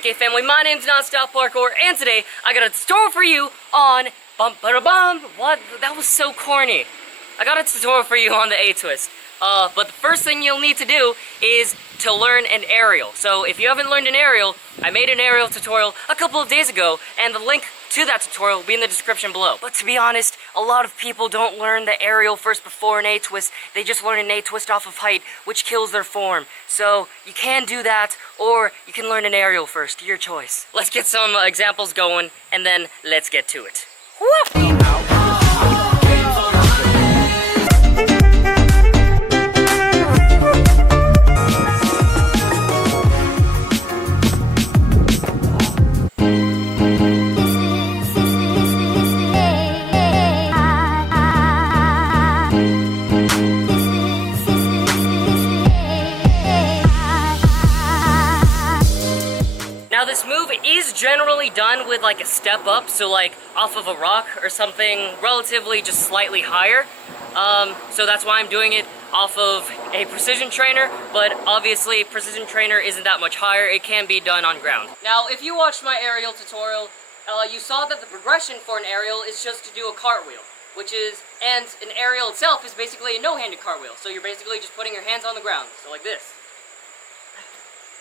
TK family? My name's Nonstop Parkour, and today I got a tutorial for you on bum. What? That was so corny. I got a tutorial for you on the A-twist. But the first thing you'll need to do is to learn an aerial. So if you haven't learned an aerial, I made an aerial tutorial a couple of days ago, and the link to that tutorial will be in the description below. But to be honest, a lot of people don't learn the aerial first before an A-twist. They just learn an A-twist off of height, which kills their form. So you can do that, or you can learn an aerial first, your choice. Let's get some examples going, and then let's get to it. Woo! Now this move is generally done with like a step up, so like off of a rock or something relatively just slightly higher. So that's why I'm doing it off of a precision trainer, but obviously precision trainer isn't that much higher. It can be done on ground. Now if you watched my aerial tutorial, you saw that the progression for an aerial is just to do a cartwheel, and an aerial itself is basically a no-handed cartwheel. So you're basically just putting your hands on the ground, so like this.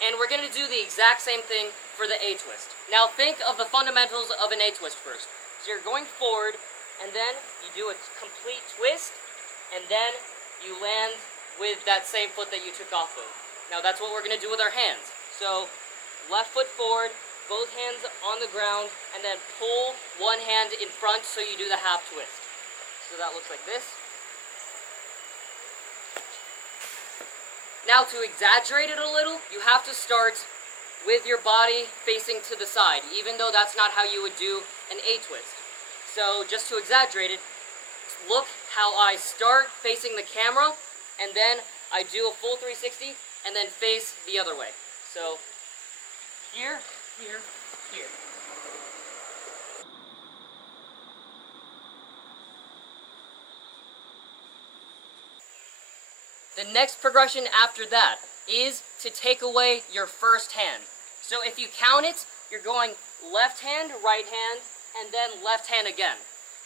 And we're going to do the exact same thing for the A-twist. Now think of the fundamentals of an A-twist first. So you're going forward, and then you do a complete twist, and then you land with that same foot that you took off of. Now that's what we're going to do with our hands. So left foot forward, both hands on the ground, and then pull one hand in front so you do the half twist. So that looks like this. Now to exaggerate it a little, you have to start with your body facing to the side, even though that's not how you would do an A-twist. So just to exaggerate it, look how I start facing the camera, and then I do a full 360, and then face the other way. So here, here, here. The next progression after that is to take away your first hand. So if you count it, you're going left hand, right hand, and then left hand again.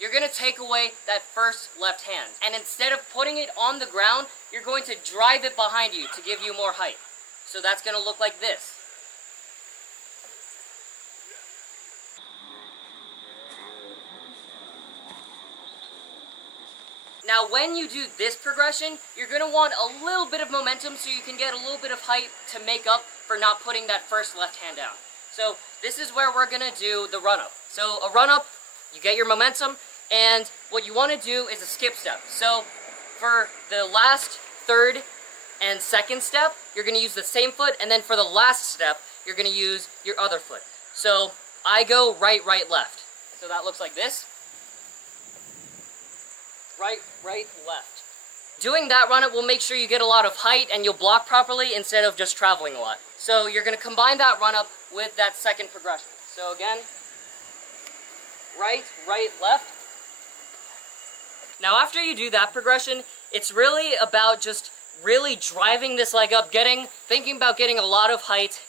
You're going to take away that first left hand. And instead of putting it on the ground, you're going to drive it behind you to give you more height. So that's going to look like this. Now when you do this progression, you're going to want a little bit of momentum so you can get a little bit of height to make up for not putting that first left hand down. So this is where we're going to do the run-up. So a run-up, you get your momentum, and what you want to do is a skip step. So for the last third and second step, you're going to use the same foot, and then for the last step, you're going to use your other foot. So I go right, left. So that looks like this. Right, left. Doing that run-up will make sure you get a lot of height and you'll block properly instead of just traveling a lot. So you're going to combine that run-up with that second progression. So again, right, left. Now after you do that progression, it's really about just really driving this leg up, thinking about getting a lot of height,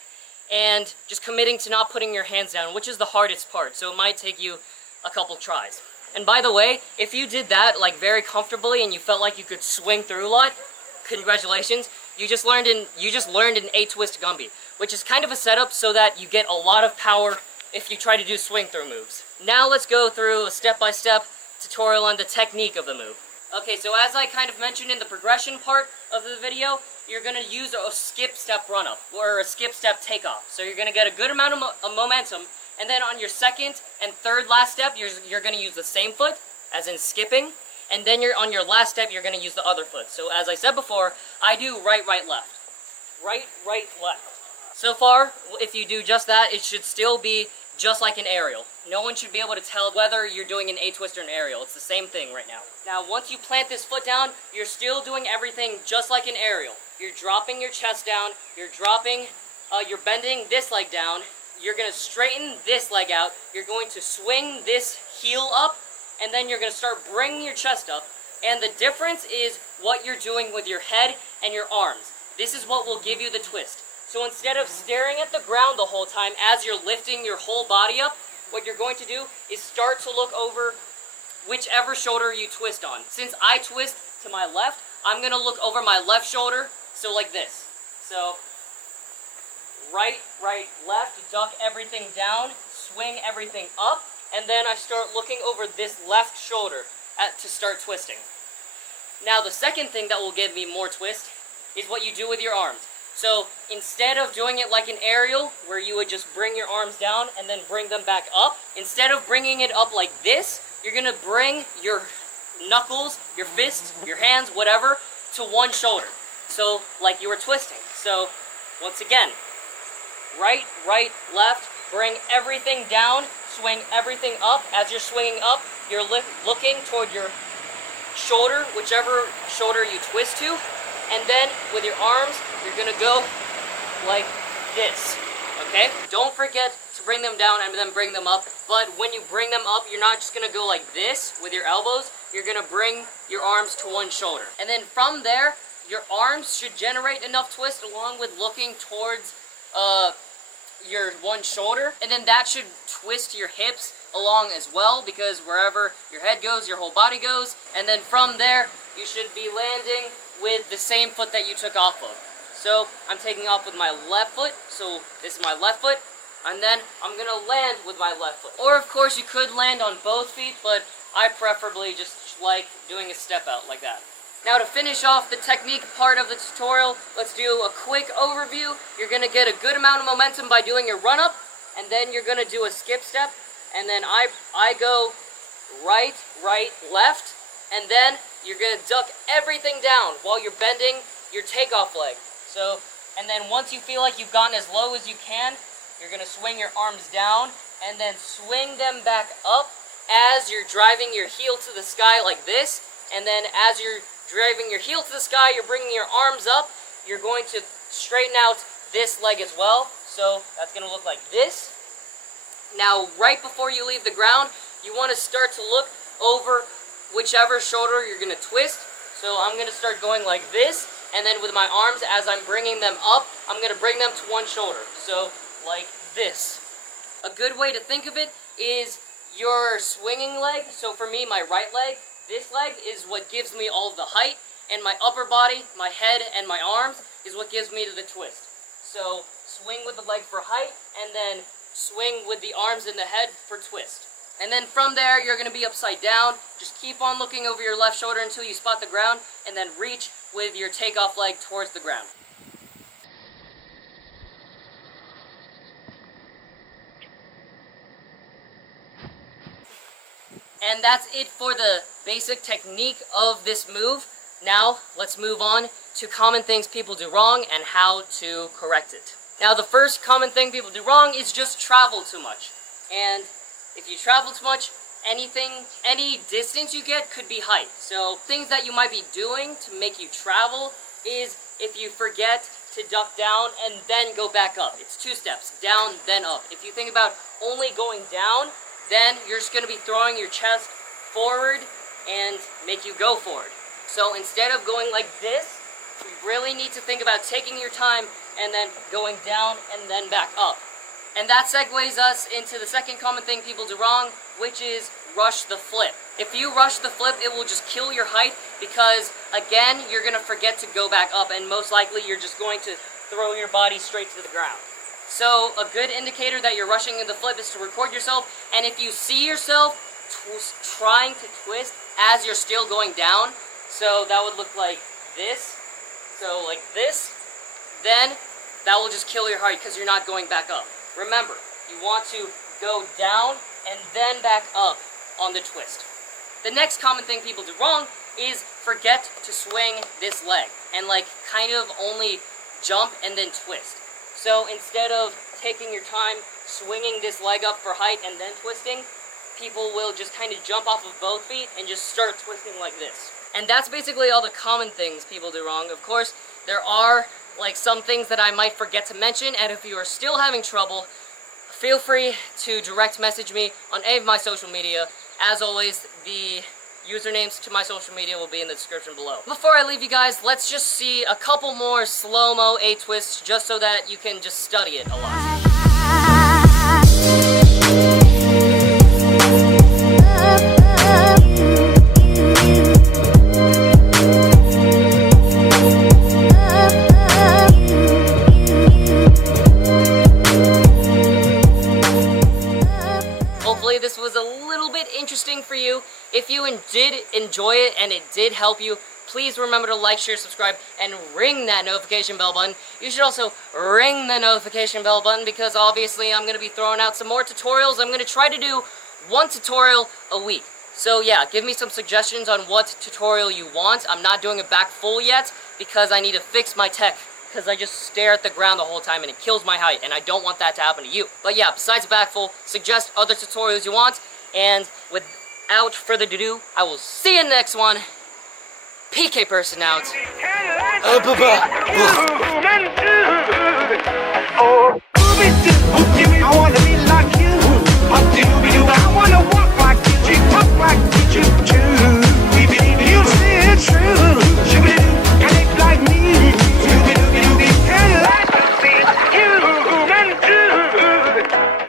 and just committing to not putting your hands down, which is the hardest part. So it might take you a couple tries. And by the way, if you did that like very comfortably and you felt like you could swing through a lot, congratulations. You just learned an A-twist Gumby, which is kind of a setup so that you get a lot of power if you try to do swing through moves. Now let's go through a step-by-step tutorial on the technique of the move. Okay, so as I kind of mentioned in the progression part of the video, you're going to use a skip step run-up or a skip step takeoff. So you're going to get a good amount of momentum. And then on your second and third last step, you're going to use the same foot, as in skipping. And then on your last step, you're going to use the other foot. So as I said before, I do right, left. Right, left. So far, if you do just that, it should still be just like an aerial. No one should be able to tell whether you're doing an A-twist or an aerial. It's the same thing right now. Now, once you plant this foot down, you're still doing everything just like an aerial. You're dropping your chest down. You're bending this leg down. You're going to straighten this leg out, you're going to swing this heel up, and then you're going to start bringing your chest up. And the difference is what you're doing with your head and your arms. This is what will give you the twist. So instead of staring at the ground the whole time as you're lifting your whole body up, what you're going to do is start to look over whichever shoulder you twist on. Since I twist to my left, I'm going to look over my left shoulder, so like this. So right, left, duck everything down, swing everything up, and then I start looking over this left shoulder to start twisting. Now the second thing that will give me more twist is what you do with your arms. So instead of doing it like an aerial, where you would just bring your arms down and then bring them back up, instead of bringing it up like this, you're going to bring your knuckles, your fists, your hands, whatever, to one shoulder. So like you were twisting. So once again, right, left, bring everything down, swing everything up. As you're swinging up, you're looking toward your shoulder, whichever shoulder you twist to, and then with your arms, you're gonna go like this, okay? Don't forget to bring them down and then bring them up, but when you bring them up, you're not just gonna go like this with your elbows, you're gonna bring your arms to one shoulder. And then from there, your arms should generate enough twist along with looking towards your one shoulder, and then that should twist your hips along as well, because wherever your head goes, your whole body goes. And then from there, you should be landing with the same foot that you took off of. So I'm taking off with my left foot, so this is my left foot, and then I'm gonna land with my left foot. Or of course you could land on both feet, but I preferably just like doing a step out like that. Now to finish off the technique part of the tutorial, let's do a quick overview. You're gonna get a good amount of momentum by doing your run up, and then you're gonna do a skip step, and then I go right, left, and then you're gonna duck everything down while you're bending your takeoff leg. So, and then once you feel like you've gotten as low as you can, you're gonna swing your arms down, and then swing them back up as you're driving your heel to the sky like this, and then as you're driving your heel to the sky, you're bringing your arms up, you're going to straighten out this leg as well, so that's gonna look like this. Now, right before you leave the ground, you want to start to look over whichever shoulder you're going to twist. So I'm going to start going like this, and then with my arms, as I'm bringing them up, I'm going to bring them to one shoulder. So, like this. A good way to think of it is your swinging leg. So for me, my right leg, this leg is what gives me all of the height, and my upper body, my head, and my arms is what gives me the twist. So swing with the leg for height, and then swing with the arms and the head for twist. And then from there, you're going to be upside down. Just keep on looking over your left shoulder until you spot the ground, and then reach with your takeoff leg towards the ground. And that's it for the basic technique of this move. Now, let's move on to common things people do wrong and how to correct it. Now, the first common thing people do wrong is just travel too much. And if you travel too much, any distance you get could be height. So things that you might be doing to make you travel is if you forget to duck down and then go back up. It's 2 steps, down, then up. If you think about only going down, then you're just going to be throwing your chest forward and make you go forward. So instead of going like this, you really need to think about taking your time and then going down and then back up. And that segues us into the second common thing people do wrong, which is rush the flip. If you rush the flip, it will just kill your height because, again, you're going to forget to go back up, and most likely you're just going to throw your body straight to the ground. So a good indicator that you're rushing in the flip is to record yourself, and if you see yourself trying to twist as you're still going down, so that would look like this, so like this, then that will just kill your height because you're not going back up. Remember, you want to go down and then back up on the twist. The next common thing people do wrong is forget to swing this leg and kind of only jump and then twist. So instead of taking your time swinging this leg up for height and then twisting, people will just kind of jump off of both feet and just start twisting like this. And that's basically all the common things people do wrong. Of course, there are some things that I might forget to mention, and if you are still having trouble, feel free to direct message me on any of my social media. As always, the Usernames to my social media will be in the description below. Before I leave you guys, let's just see a couple more slow-mo A-twists just so that you can just study it a lot. Hopefully this was a little bit interesting for you. If you did enjoy it and it did help you, please remember to like, share, subscribe, and ring that notification bell button. You should also ring the notification bell button because obviously I'm going to be throwing out some more tutorials. I'm going to try to do one tutorial a week. So yeah, give me some suggestions on what tutorial you want. I'm not doing a back full yet because I need to fix my tech, because I just stare at the ground the whole time and it kills my height, and I don't want that to happen to you. But yeah, besides back full, suggest other tutorials you want, and without further ado, I will see you in the next one. PK person out.